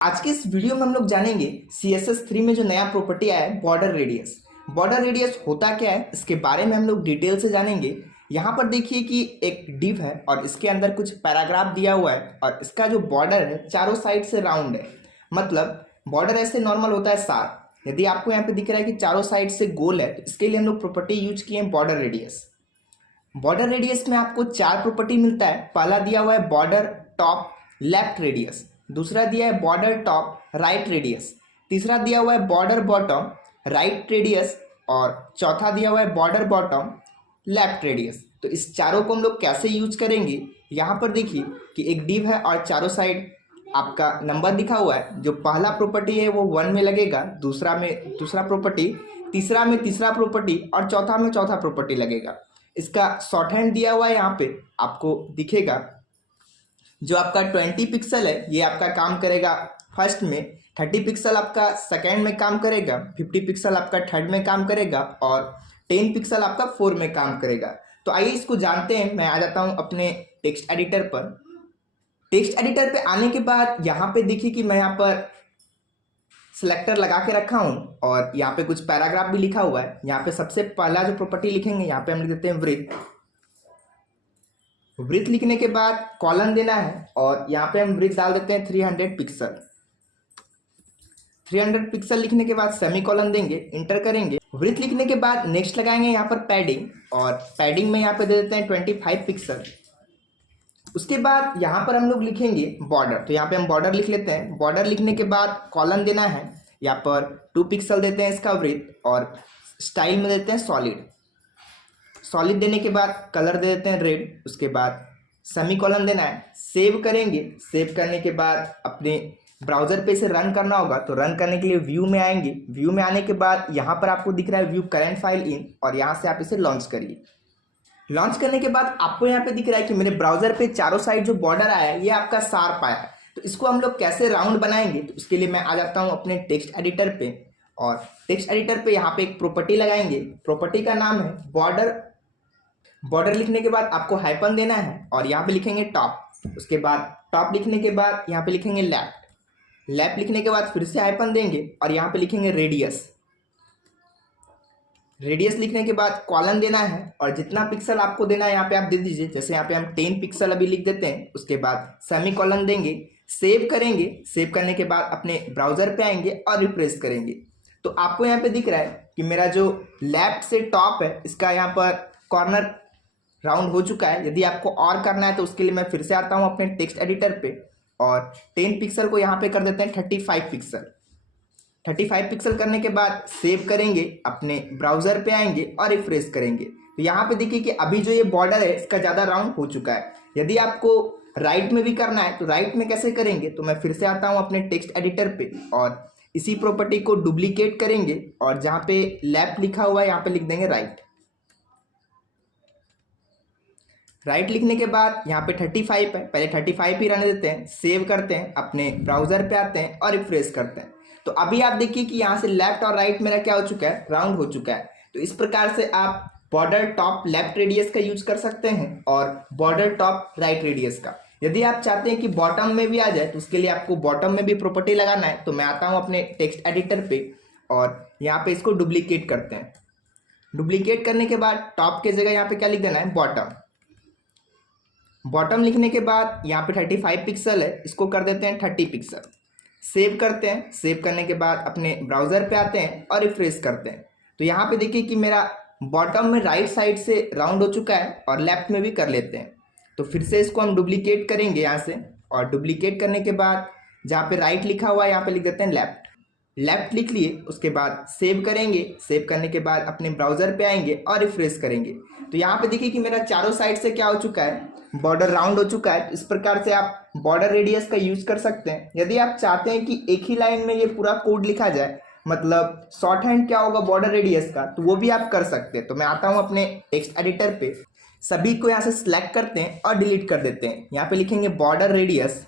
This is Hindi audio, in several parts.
आज के इस वीडियो में हम लोग जानेंगे CSS3 में जो नया प्रॉपर्टी आया है बॉर्डर रेडियस। बॉर्डर रेडियस होता क्या है इसके बारे में हम लोग डिटेल से जानेंगे। यहाँ पर देखिए कि एक डिव है और इसके अंदर कुछ पैराग्राफ दिया हुआ है और इसका जो बॉर्डर है चारों साइड से राउंड है। मतलब बॉर्डर ऐसे नॉर्मल होता है शार्प, यदि आपको यहाँ पे दिख रहा है कि चारों साइड से गोल है तो इसके लिए हम लोग प्रॉपर्टी यूज किए हैं बॉर्डर रेडियस। बॉर्डर रेडियस में आपको चार प्रॉपर्टी मिलता है। पहला दिया हुआ है बॉर्डर टॉप लेफ्ट रेडियस, दूसरा दिया है बॉर्डर टॉप राइट रेडियस, तीसरा दिया हुआ है बॉर्डर बॉटम राइट रेडियस और चौथा दिया हुआ है बॉर्डर बॉटम लेफ्ट रेडियस। तो इस चारों को हम लोग कैसे यूज करेंगे, यहाँ पर देखिए कि एक डिव है और चारों साइड आपका नंबर लिखा हुआ है। जो पहला प्रॉपर्टी है वो 1 में लगेगा, दूसरा में दूसरा प्रॉपर्टी, तीसरा में तीसरा प्रॉपर्टी और चौथा में चौथा प्रॉपर्टी लगेगा। इसका शॉर्ट हैंड दिया हुआ है, यहाँ पे आपको दिखेगा। जो आपका 20 पिक्सल है ये आपका काम करेगा फर्स्ट में, 30 पिक्सल आपका सेकेंड में काम करेगा, 50 पिक्सल आपका थर्ड में काम करेगा और 10 पिक्सल आपका 4 में काम करेगा। तो आइए इसको जानते हैं। मैं आ जाता हूँ अपने टेक्स्ट एडिटर पर। टेक्स्ट एडिटर पे आने के बाद यहाँ पे देखिए कि मैं यहाँ पर सिलेक्टर लगा के रखा हूँ और यहाँ पे कुछ पैराग्राफ भी लिखा हुआ है। यहाँ पे सबसे पहला जो प्रॉपर्टी लिखेंगे यहाँ पे हम लिख देते हैं वृत्त। वृत्त लिखने के बाद कॉलन देना है और यहाँ पे हम वृत्त डाल देते हैं 300 पिक्सल। 300 पिक्सल लिखने के बाद सेमी कॉलन देंगे, इंटर करेंगे। वृत्त लिखने के बाद नेक्स्ट लगाएंगे यहाँ पर पैडिंग और पैडिंग में यहाँ पे दे देते हैं 25 पिक्सल। उसके बाद यहाँ पर हम लोग लिखेंगे बॉर्डर, तो यहाँ पे हम बॉर्डर लिख लेते हैं। बॉर्डर लिखने के बाद कॉलन देना है, यहाँ पर 2 पिक्सल देते हैं इसका वृत्त और स्टाइल में देते हैं सॉलिड। सॉलिड देने के बाद कलर दे देते हैं रेड। उसके बाद सेमी कॉलन देना है, सेव करेंगे। सेव करने के बाद अपने ब्राउजर पे इसे रन करना होगा, तो रन करने के लिए व्यू में आएंगे। व्यू में आने के बाद यहाँ पर आपको दिख रहा है व्यू करंट फाइल इन और यहाँ से आप इसे लॉन्च करिए। लॉन्च करने के बाद आपको यहाँ पे दिख रहा है कि मेरे ब्राउजर पे चारों साइड जो बॉर्डर आया है ये आपका शार्प आया है। तो इसको हम लोग कैसे राउंड बनाएंगे, तो उसके लिए मैं आ जाता हूँ अपने टेक्स्ट एडिटर पे और टेक्स्ट एडिटर पे यहाँ पे एक प्रॉपर्टी लगाएंगे। प्रॉपर्टी का नाम है बॉर्डर। बॉर्डर लिखने के बाद आपको हाइपन देना है और यहाँ पे लिखेंगे टॉप। उसके बाद टॉप लिखने के बाद यहाँ पे लिखेंगे लेफ्ट। लेफ्ट लिखने के बाद फिर से हाइपन देंगे और यहाँ पे लिखेंगे रेडियस। रेडियस लिखने के बाद कॉलन देना है और जितना पिक्सल आपको देना है यहाँ पे आप दे दीजिए। जैसे यहाँ पे हम 10 पिक्सल अभी लिख देते हैं। उसके बाद सेमी कॉलन देंगे, सेव करेंगे। सेव करने के बाद अपने ब्राउजर पे आएंगे और रिफ्रेश करेंगे। तो आपको यहाँ पे दिख रहा है कि मेरा जो लेफ्ट से टॉप है इसका यहाँ पर कॉर्नर राउंड हो चुका है। यदि आपको और करना है तो उसके लिए मैं फिर से आता हूँ अपने टेक्स्ट एडिटर पे और 10 पिक्सल को यहाँ पे कर देते हैं 35 पिक्सल। 35 पिक्सल करने के बाद सेव करेंगे, अपने ब्राउजर पे आएंगे और रिफ्रेश करेंगे। तो यहाँ पे देखिए कि अभी जो ये बॉर्डर है इसका ज़्यादा राउंड हो चुका है। यदि आपको राइट में भी करना है तो राइट में कैसे करेंगे, तो मैं फिर से आता हूँ अपने टेक्स्ट एडिटर पे और इसी प्रॉपर्टी को डुप्लीकेट करेंगे और जहाँ पे लेफ्ट लिखा हुआ है यहाँ पे लिख देंगे राइट। राइट लिखने के बाद यहाँ पे 35 है, पहले 35 ही रहने देते हैं। सेव करते हैं, अपने ब्राउजर पे आते हैं और रिफ्रेश करते हैं। तो अभी आप देखिए कि यहाँ से लेफ्ट और राइट मेरा क्या हो चुका है, राउंड हो चुका है। तो इस प्रकार से आप बॉर्डर टॉप लेफ्ट रेडियस का यूज कर सकते हैं और बॉर्डर टॉप राइट रेडियस का। यदि आप चाहते हैं कि बॉटम में भी आ जाए तो उसके लिए आपको बॉटम में भी प्रॉपर्टी लगाना है। तो मैं आता हूँ अपने टेक्स्ट एडिटर पे और यहाँ पे इसको डुप्लीकेट करते हैं। डुप्लीकेट करने के बाद टॉप के जगह यहाँ पे क्या लिख देना है, बॉटम। बॉटम लिखने के बाद यहाँ पे 35 पिक्सल है, इसको कर देते हैं 30 पिक्सल। सेव करते हैं। सेव करने के बाद अपने ब्राउजर पे आते हैं और रिफ्रेश करते हैं। तो यहाँ पे देखिए कि मेरा बॉटम में राइट साइड से राउंड हो चुका है और लेफ्ट में भी कर लेते हैं। तो फिर से इसको हम डुप्लीकेट करेंगे यहाँ से और डुप्लीकेट करने के बाद जहाँ पे राइट लिखा हुआ है यहाँ पे लिख देते हैं लेफ्ट। लेफ्ट लिख लिए, उसके बाद सेव करेंगे। सेव करने के बाद अपने ब्राउजर पे आएंगे और रिफ्रेश करेंगे। तो यहाँ पे देखिए कि मेरा चारों साइड से क्या हो चुका है, बॉर्डर राउंड हो चुका है। इस प्रकार से आप बॉर्डर रेडियस का यूज कर सकते हैं। यदि आप चाहते हैं कि एक ही लाइन में ये पूरा कोड लिखा जाए, मतलब शॉर्ट हैंड क्या होगा बॉर्डर रेडियस का, तो वो भी आप कर सकते हैं। तो मैं आता हूँ अपने टेक्स्ट एडिटर पे, सभी को यहाँ से सिलेक्ट करते हैं और डिलीट कर देते हैं। यहाँ पे लिखेंगे बॉर्डर रेडियस।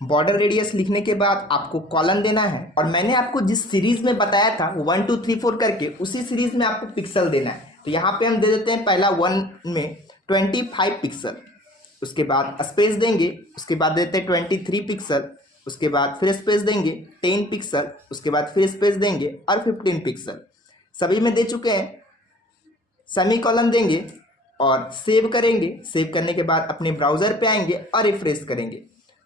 बॉर्डर रेडियस लिखने के बाद आपको कॉलन देना है और मैंने आपको जिस सीरीज में बताया था 1 2 3 4 करके, उसी सीरीज में आपको पिक्सल देना है। तो यहाँ पे हम दे देते हैं पहला 1 में 25 पिक्सल। उसके बाद स्पेस देंगे, उसके बाद देते हैं 23 पिक्सल, उसके बाद फिर स्पेस देंगे 10 पिक्सल, उसके बाद फिर स्पेस देंगे और 15 पिक्सल, सभी में दे चुके हैं। सेमीकोलन देंगे और सेव करेंगे। सेव करने के बाद अपने ब्राउजर पे आएंगे और रिफ्रेश करेंगे।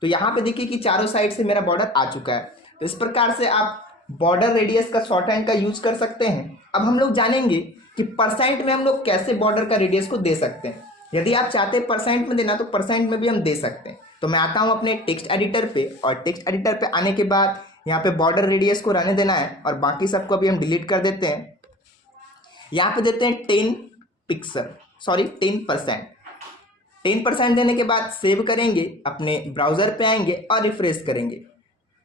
तो यहाँ पे देखिए कि चारों साइड से मेरा बॉर्डर आ चुका है। तो इस प्रकार से आप बॉर्डर रेडियस का शॉर्ट हैंड का यूज कर सकते हैं। अब हम लोग जानेंगे कि परसेंट में हम लोग कैसे बॉर्डर का रेडियस को दे सकते हैं। यदि आप चाहते हैं परसेंट में देना तो परसेंट में भी हम दे सकते हैं। तो मैं आता हूँ अपने टेक्स्ट एडिटर पे, और टेक्स्ट एडिटर पे आने के बाद यहाँ पे बॉर्डर रेडियस को रहने देना है और बाकी सबको अभी हम डिलीट कर देते हैं। यहाँ पे देते हैं 10 पिक्सल, सॉरी 10%। 10% देने के बाद सेव करेंगे, अपने ब्राउजर पे आएंगे और रिफ्रेश करेंगे।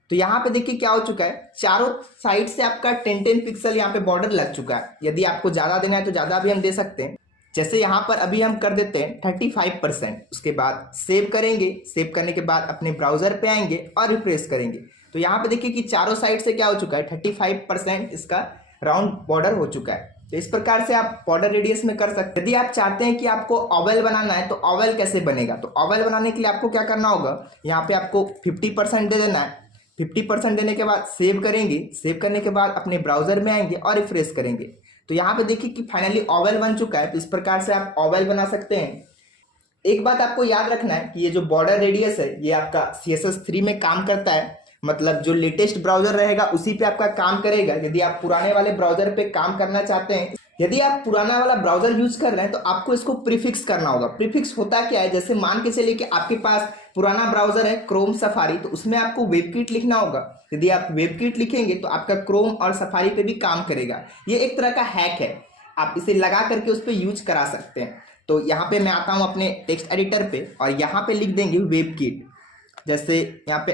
तो यहाँ पे देखिए क्या हो चुका है, चारों साइड से आपका 10 पिक्सल यहाँ पे बॉर्डर लग चुका है। यदि आपको ज़्यादा देना है तो ज़्यादा भी हम दे सकते हैं। जैसे यहाँ पर अभी हम कर देते हैं 35%। उसके बाद सेव करेंगे। सेव करने के बाद अपने ब्राउजर पे आएंगे और रिफ्रेश करेंगे। तो यहाँ पे देखिए कि चारों साइड से क्या हो चुका है, 35% इसका राउंड बॉर्डर हो चुका है। तो इस प्रकार से आप बॉर्डर रेडियस में कर सकते हैं। यदि आप चाहते हैं कि आपको ओवल बनाना है तो ओवल कैसे बनेगा, तो ओवल बनाने के लिए आपको क्या करना होगा, यहाँ पे आपको 50% दे देना है। 50% देने के बाद सेव करेंगे। सेव करने के बाद अपने ब्राउजर में आएंगे और रिफ्रेश करेंगे। तो यहाँ पे देखिए कि फाइनली ओवल बन चुका है। तो इस प्रकार से आप ओवल बना सकते हैं। एक बात आपको याद रखना है कि ये जो बॉर्डर रेडियस है ये आपका CSS3 में काम करता है, मतलब जो लेटेस्ट ब्राउजर रहेगा उसी पे आपका काम करेगा। यदि आप पुराने वाले ब्राउजर पे काम करना चाहते हैं, यदि आप पुराना वाला ब्राउजर यूज कर रहे हैं तो आपको इसको प्रीफिक्स करना होगा। प्रीफिक्स होता क्या है, जैसे मान के चलिए कि आपके पास पुराना ब्राउजर है क्रोम सफारी, तो उसमें आपको वेबकिट लिखना होगा। यदि आप वेबकिट लिखेंगे तो आपका क्रोम और सफारी पे भी काम करेगा। ये एक तरह का हैक है, आप इसे लगा करके उस पर यूज करा सकते हैं। तो यहाँ पे मैं आता हूँ अपने टेक्स्ट एडिटर पे और यहाँ पे लिख देंगे वेबकिट। जैसे यहाँ पे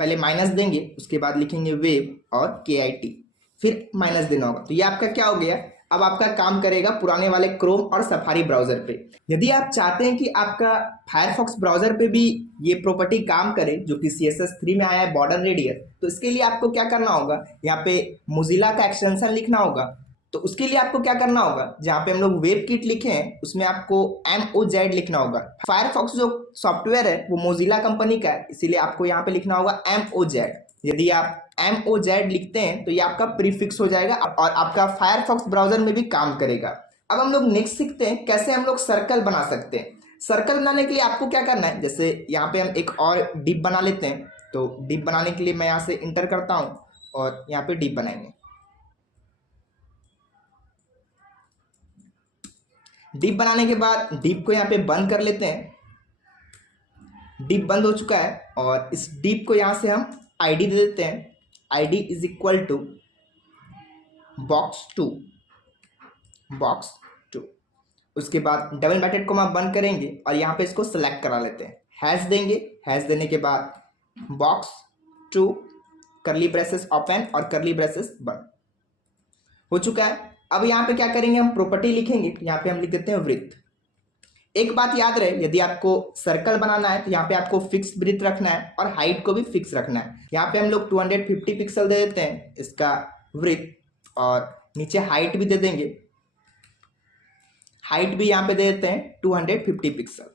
पहले माइनस देंगे, उसके बाद लिखेंगे वेब और KIT, फिर माइनस देना होगा। तो ये आपका क्या हो गया, अब आपका काम करेगा पुराने वाले क्रोम और सफारी ब्राउजर पे। यदि आप चाहते हैं कि आपका फायरफॉक्स ब्राउजर पे भी ये प्रॉपर्टी काम करे जो कि CSS3 में आया है बॉर्डर रेडियस, तो इसके लिए आपको क्या करना होगा, यहाँ पे मोजिला का एक्सटेंशन लिखना होगा। तो उसके लिए आपको क्या करना होगा, जहाँ पे हम लोग वेब किट लिखे हैं उसमें आपको MOZ लिखना होगा। फायरफॉक्स जो सॉफ्टवेयर है वो मोजिला कंपनी का है, इसीलिए आपको यहाँ पे लिखना होगा MOZ। यदि आप MOZ लिखते हैं तो ये आपका प्रीफिक्स हो जाएगा और आपका फायरफॉक्स ब्राउजर में भी काम करेगा। अब हम लोग नेक्स्ट सीखते हैं कैसे हम लोग सर्कल बना सकते हैं। सर्कल बनाने के लिए आपको क्या करना है, जैसे यहाँ पे हम एक और डिप बना लेते हैं। तो डिप बनाने के लिए मैं यहाँ से इंटर करता हूँ और यहाँ पे डिप बनाएंगे। डिप बनाने के बाद डिप को यहाँ पे बंद कर लेते हैं। डिप बंद हो चुका है और इस डिप को यहाँ से हम ID दे देते हैं। ID is equal to box2। उसके बाद डबल ब्रैकेट को हम बंद करेंगे और यहाँ पे इसको सेलेक्ट करा लेते हैं। हैश देंगे। हैश देने के बाद box2 करली ब्रेसेस ओपन और करली ब्रेसेस बंद हो चुका है। अब यहाँ पे क्या करेंगे, हम प्रॉपर्टी लिखेंगे। यहाँ पे हम लिख देते हैं वृत्त। एक बात याद रहे, यदि आपको सर्कल बनाना है तो यहाँ पे आपको फिक्स वृत्त रखना है और हाइट को भी फिक्स रखना है। यहाँ पे हम लोग 250 पिक्सल दे देते हैं इसका वृत्त और नीचे हाइट भी दे देंगे। हाइट भी यहाँ पे दे देते हैं 250 पिक्सल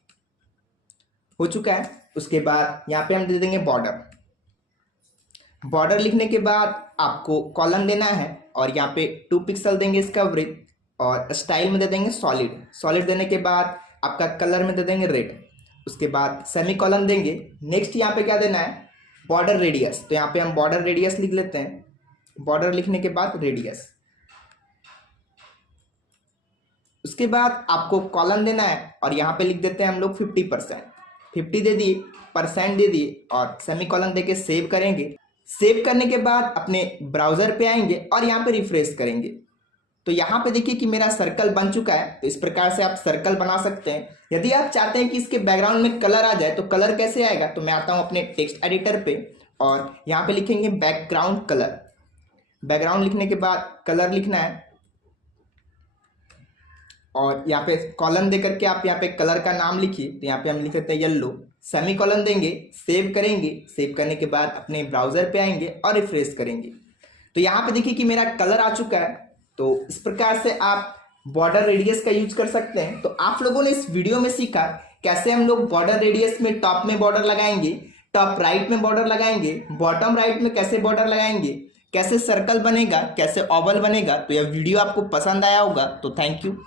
हो चुका है। उसके बाद यहाँ पे हम दे देंगे बॉर्डर। बॉर्डर लिखने के बाद आपको कॉलम देना है और यहाँ पे 2 पिक्सल देंगे इसका वृत्त और स्टाइल में दे देंगे सॉलिड। सॉलिड देने के बाद आपका कलर में दे देंगे रेड। उसके बाद सेमी कॉलम देंगे। नेक्स्ट यहाँ पे क्या देना है, बॉर्डर रेडियस। तो यहाँ पे हम बॉर्डर रेडियस लिख लेते हैं। बॉर्डर लिखने के बाद रेडियस। उसके बाद आपको कॉलम देना है और यहाँ पे लिख देते हैं हम लोग 50%। 50 दे दिए, परसेंट दे दिए और सेमी कॉलम दे के सेव करेंगे। सेव करने के बाद अपने ब्राउजर पे आएंगे और यहाँ पे रिफ्रेश करेंगे। तो यहाँ पे देखिए कि मेरा सर्कल बन चुका है। तो इस प्रकार से आप सर्कल बना सकते हैं। यदि आप चाहते हैं कि इसके बैकग्राउंड में कलर आ जाए तो कलर कैसे आएगा, तो मैं आता हूँ अपने टेक्स्ट एडिटर पे और यहाँ पे लिखेंगे बैकग्राउंड कलर। बैकग्राउंड लिखने के बाद कलर लिखना है और यहाँ पे कॉलम दे करके आप यहाँ पे कलर का नाम लिखिए। तो यहाँ पे हम लिख देते हैं येलो। सेमी कॉलम देंगे, सेव करेंगे। सेव करने के बाद अपने ब्राउजर पे आएंगे और रिफ्रेश करेंगे। तो यहाँ पे देखिए कि मेरा कलर आ चुका है। तो इस प्रकार से आप बॉर्डर रेडियस का यूज कर सकते हैं। तो आप लोगों ने इस वीडियो में सीखा कैसे हम लोग बॉर्डर रेडियस में टॉप में बॉर्डर लगाएंगे, टॉप राइट में बॉर्डर लगाएंगे, बॉटम राइट में कैसे बॉर्डर लगाएंगे, कैसे सर्कल बनेगा, कैसे ओवल बनेगा। तो यह वीडियो आपको पसंद आया होगा, तो थैंक यू।